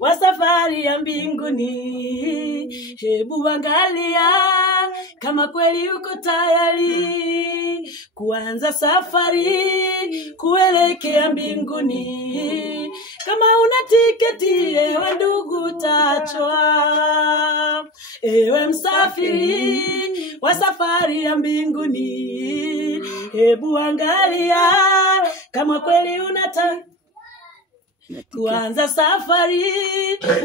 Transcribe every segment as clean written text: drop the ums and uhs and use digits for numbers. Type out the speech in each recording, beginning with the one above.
wa safari ya mbinguni. Hebu angalia kama kweli uko tayari kuanza safari kuelekea mbinguni. Kama una tiketi ewe ndugu tachwa, ewe msafiri wa safari ya mbinguni. Hebu angalia kama kweli unataka kuanza safari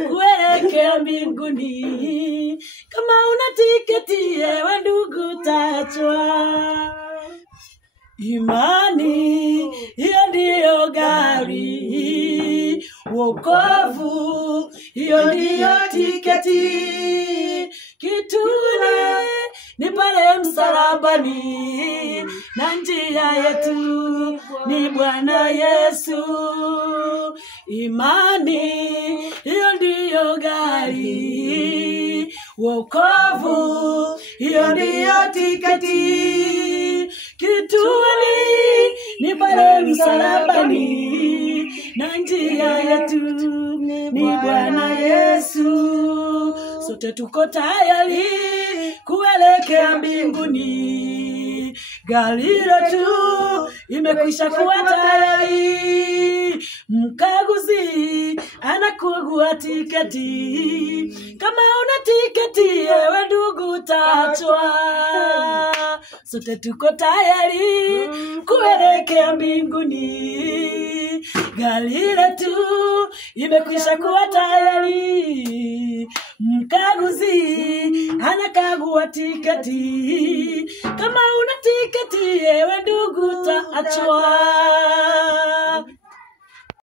kuelekea mbinguni. Kama una tiketi ewe ndugu tachwa. Imani hiyo ndiyo gari, wokovu hiyo ndiyo tiketi. Kituni ni pale msalabani, na njia yetu ni Bwana Yesu. Imani hiyo ndiyo gari, wokovu hiyo ndiyo tiketi. Kituni ni pale msalabani, na njia yetu ni Bwana Yesu. Sote tuko tayari kuelekea mbinguni. Gari letu imekwisha kuwa tayari. Mkaguzi anakagua tiketi. Kama una tiketi ewe ndugu tachwa. Sote tuko tayari kuelekea mbinguni. Gari letu imekwisha kuwa tayari. Mkaguzi anakagua tiketi. Kama una tiketi ewe ndugu tachwa.